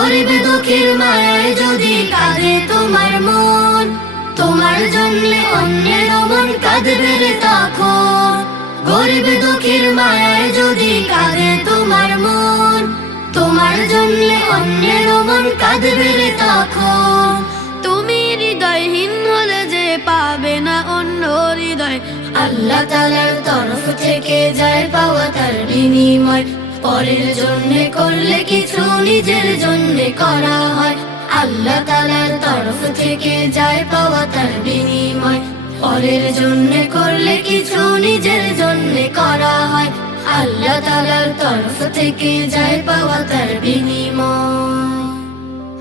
গরিবে দুঃখের মায়ায় যদি কাঁদে তোমার মন তোমার জন্য অন্যের মন কাঁদবে রে তখন। গরিব দুঃখের মায়ায় যদি কাঁদে তোমার মন তোমার জন্য অন্যের মন কাঁদবে রে তখন। তুমি হৃদয়হীন হলে যে পাবে না অন্য হৃদয়। আল্লাহ তালার তরফ থেকে যায় পাওয়া তার বিনিময়। পরের জন্য করলে কিছু নিজের জন্য করা হয়। আল্লাহ তালার তরফ থেকে যায় পাওয়া তার বিনিময়। পরের জন্য করলে কিছু নিজের জন্য করা হয়। আল্লাহ তালার তরফ থেকে যায় পাওয়া তার বিনিময়।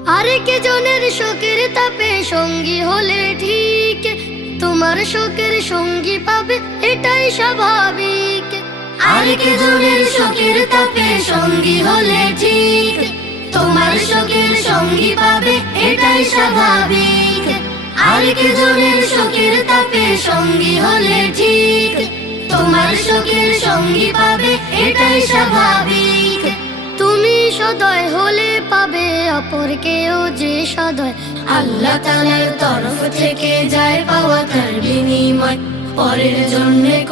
আরেক জনের শোকের তাপে সঙ্গী হলে ঠিক? তোমার শোকের সঙ্গী পাবে, এটাই স্বাভাবিক। আরেক জনের শোকের তাপে সঙ্গী হলে ঠিক। তোমার শোকের সঙ্গী পাবে, এটাই স্বাভাবিক। আরেক জনের শোকের তাপে সঙ্গী হলে ঠিক। তোমার শোকের সঙ্গী পাবে, এটাই স্বাভাবিক। তুমি সদয় হলে পাবে, অপর কেউ যে সদয়। আল্লাহ তালার তরফ থেকে যায় পাওয়া তার বিনিময়। পরের জন্য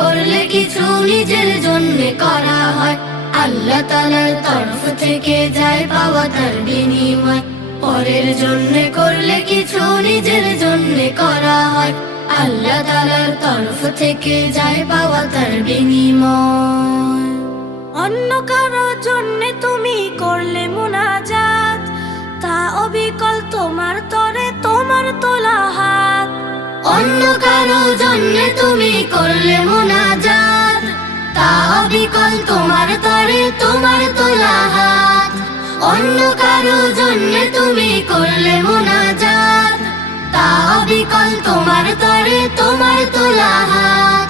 আল্লাহ তালার তরফ থেকে যায় পাওয়া তার বিনিময়। পরের জন্য করলে কিছু নিজের জন্য করা হয়। আল্লাহ তালার তরফ থেকে যায় পাওয়া তার বিনিময়। অন্য কারও জন্য তুমি করলে মুনাজাত, তা অবিকল তোমার তরে তোমার তোলা হাত। অন্য কারও জন্য তুমি করলে তা অবিকল তোমার তরে তোমার তোলা হাত। অন্য কারও জন্য তুমি করলে মোনাজাত। তা অবিকল তোমার তরে তোমার তোলা হাত।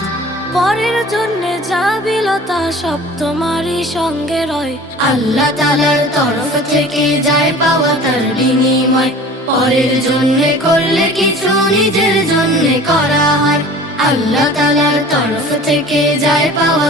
পরের জন্য যাবিলতা সব তোমারই সঙ্গে রয়। আল্লাহ তালার তরফ থেকে যায় পাওয়া তার বিনিময়। পরের জন্য করলে কিছু নিজের জন্য করা হয়। আল্লাহ তালার তরফ থেকে যায় পাওয়া